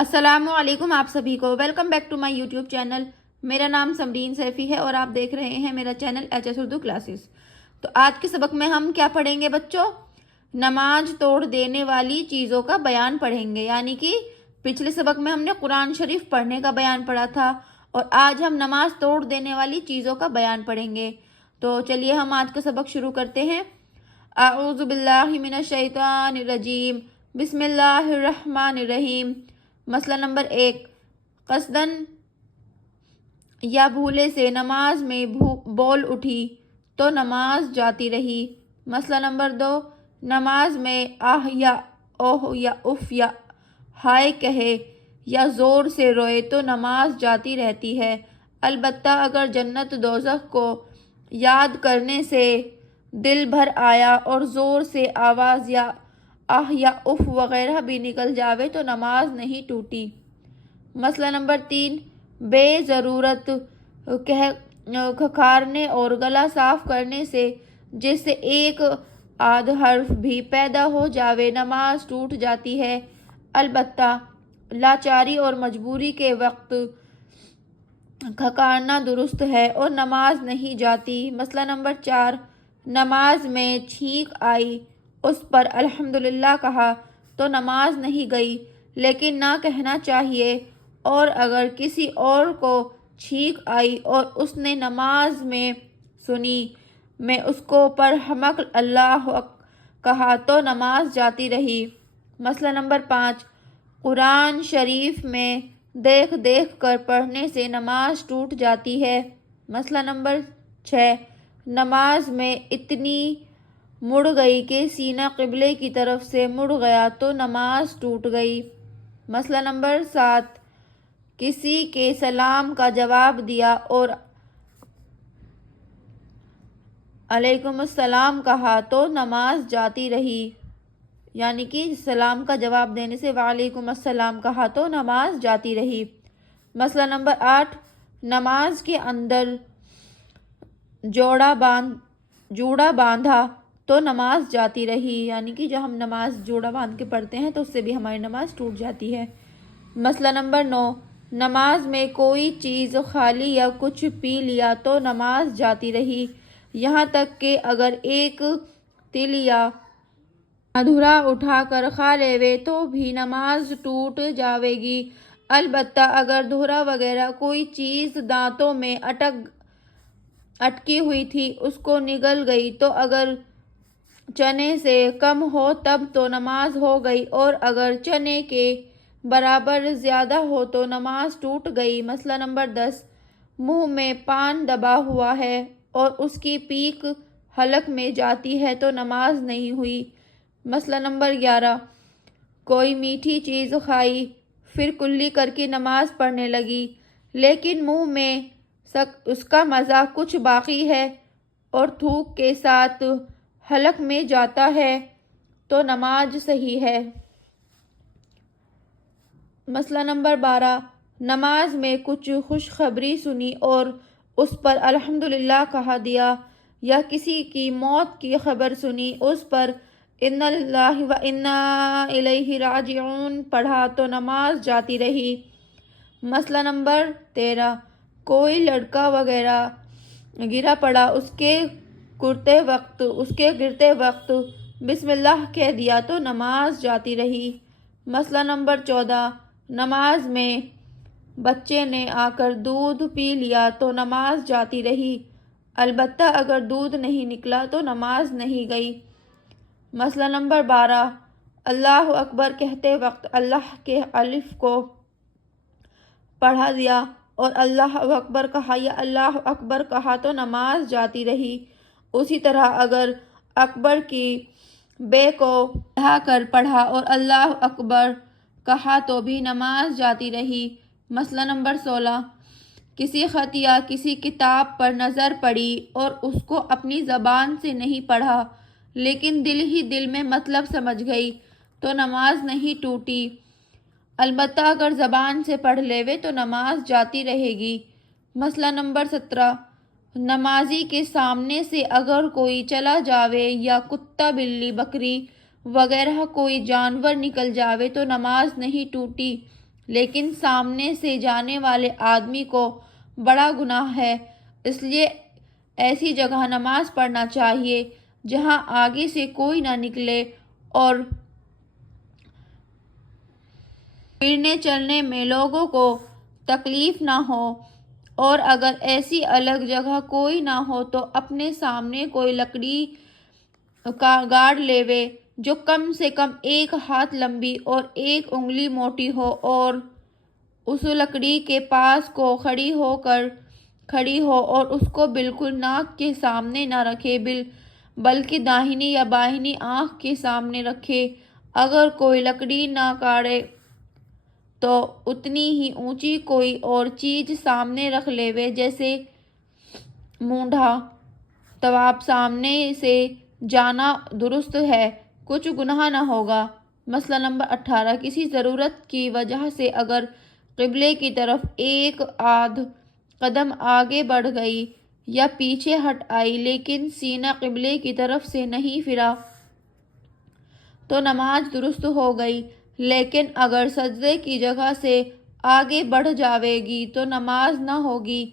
السلام علیکم آپ سبھی کو welcome back to my YouTube channel. میرا نام سمرین سیفی ہے اور آپ دیکھ رہے ہیں میرا channel H S Urdu classes. تو آج کے سبق میں ہم کیا پڑھیں گے بچوں؟ نماز توڑ دینے والی چیزوں کا بیان پڑھیں گے، یعنی کہ پچھلے سبق میں ہم نے قرآن شریف پڑھنے کا بیان پڑھا تھا اور آج ہم نماز توڑ دینے والی چیزوں کا بیان پڑھیں گے۔ تو چلیے ہم آج کا سبق شروع کرتے ہیں۔ اعوذ باللہ من الشیطان الرجیم، بسم اللہ الرحمن الرحیم۔ مسئلہ نمبر 1، قصدن یا بھولے سے نماز میں بول اٹھی تو نماز جاتی رہی۔ مسئلہ نمبر 2، نماز میں آہ یا اوہ یا اف یا ہائے کہے یا زور سے روئے تو نماز جاتی رہتی ہے، البتہ اگر جنت دوزخ کو یاد کرنے سے دل بھر آیا اور زور سے آواز یا آہ یا اف وغیرہ بھی نکل جاوے تو نماز نہیں ٹوٹی۔ مسئلہ نمبر 3، بے ضرورت کھکھارنے اور گلا صاف کرنے سے جس سے ایک آدھ حرف بھی پیدا ہو جاوے نماز ٹوٹ جاتی ہے، البتہ لاچاری اور مجبوری کے وقت کھکارنا درست ہے اور نماز نہیں جاتی۔ مسئلہ نمبر 4، نماز میں چھینک آئی، اس پر الحمدللہ کہا تو نماز نہیں گئی، لیکن نہ کہنا چاہیے، اور اگر کسی اور کو چھینک آئی اور اس نے نماز میں سنی میں اس کو پرحمد اللہ کہا تو نماز جاتی رہی۔ مسئلہ نمبر 5، قرآن شریف میں دیکھ دیکھ کر پڑھنے سے نماز ٹوٹ جاتی ہے۔ مسئلہ نمبر 6، نماز میں اتنی مڑ گئی کہ سینہ قبلے کی طرف سے مڑ گیا تو نماز ٹوٹ گئی۔ مسئلہ نمبر 7، کسی کے سلام کا جواب دیا اور علیکم السلام کہا تو نماز جاتی رہی، یعنی کہ سلام کا جواب دینے سے وعلیکم السلام کہا تو نماز جاتی رہی۔ مسئلہ نمبر 8، نماز کے اندر جوڑا باندھا تو نماز جاتی رہی، یعنی کہ جب ہم نماز جوڑا باندھ کے پڑھتے ہیں تو اس سے بھی ہماری نماز ٹوٹ جاتی ہے۔ مسئلہ نمبر 9، نماز میں کوئی چیز خالی یا کچھ پی لیا تو نماز جاتی رہی، یہاں تک کہ اگر ایک تل یا ادھورا اٹھا کر کھا لیوے تو بھی نماز ٹوٹ جاوے گی، البتہ اگر دھورا وغیرہ کوئی چیز دانتوں میں اٹکی ہوئی تھی اس کو نگل گئی تو اگر چنے سے کم ہو تب تو نماز ہو گئی، اور اگر چنے کے برابر زیادہ ہو تو نماز ٹوٹ گئی۔ مسئلہ نمبر 10، منہ میں پان دبا ہوا ہے اور اس کی پیک حلق میں جاتی ہے تو نماز نہیں ہوئی۔ مسئلہ نمبر 11، کوئی میٹھی چیز کھائی پھر کلی کر کے نماز پڑھنے لگی، لیکن منہ میں اس کا مزہ کچھ باقی ہے اور تھوک کے ساتھ حلق میں جاتا ہے تو نماز صحیح ہے۔ مسئلہ نمبر 12، نماز میں کچھ خوشخبری سنی اور اس پر الحمدللہ کہا دیا، یا کسی کی موت کی خبر سنی اس پر انا للہ و انا الیہ راجعون پڑھا تو نماز جاتی رہی۔ مسئلہ نمبر 13، کوئی لڑکا وغیرہ گرا پڑا، اس کے گرتے وقت بسم اللہ کہہ دیا تو نماز جاتی رہی۔ مسئلہ نمبر 14، نماز میں بچے نے آ کر دودھ پی لیا تو نماز جاتی رہی، البتہ اگر دودھ نہیں نکلا تو نماز نہیں گئی۔ مسئلہ نمبر 12، اللہ اکبر کہتے وقت اللہ کے الف کو پڑھا دیا اور اللہ اکبر کہا یا اللہ اکبر کہا تو نماز جاتی رہی، اسی طرح اگر اکبر کی بے کو بڑھا کر پڑھا اور اللہ اکبر کہا تو بھی نماز جاتی رہی۔ مسئلہ نمبر 16، کسی خط یا کسی کتاب پر نظر پڑی اور اس کو اپنی زبان سے نہیں پڑھا لیکن دل ہی دل میں مطلب سمجھ گئی تو نماز نہیں ٹوٹی، البتہ اگر زبان سے پڑھ لیوے تو نماز جاتی رہے گی۔ مسئلہ نمبر 17، نمازی کے سامنے سے اگر کوئی چلا جاوے یا کتا بلی بکری وغیرہ کوئی جانور نکل جاوے تو نماز نہیں ٹوٹی، لیکن سامنے سے جانے والے آدمی کو بڑا گناہ ہے، اس لیے ایسی جگہ نماز پڑھنا چاہیے جہاں آگے سے کوئی نہ نکلے اور پھرنے چلنے میں لوگوں کو تکلیف نہ ہو، اور اگر ایسی الگ جگہ کوئی نہ ہو تو اپنے سامنے کوئی لکڑی کا گاڑ لیوے جو کم سے کم 1 ہاتھ لمبی اور 1 انگلی موٹی ہو، اور اس لکڑی کے پاس کو کھڑی ہو اور اس کو بالکل ناک کے سامنے نہ رکھے بلکہ داہنی یا بائیں آنکھ کے سامنے رکھے۔ اگر کوئی لکڑی نہ گاڑے تو اتنی ہی اونچی کوئی اور چیز سامنے رکھ لیوے جیسے مونڈھا۔ طواف سامنے سے جانا درست ہے، کچھ گناہ نہ ہوگا۔ مسئلہ نمبر 18، کسی ضرورت کی وجہ سے اگر قبلے کی طرف 1 آدھ قدم آگے بڑھ گئی یا پیچھے ہٹ آئی لیکن سینہ قبلے کی طرف سے نہیں پھرا تو نماز درست ہو گئی، لیکن اگر سجدے کی جگہ سے آگے بڑھ جاوے گی تو نماز نہ ہوگی۔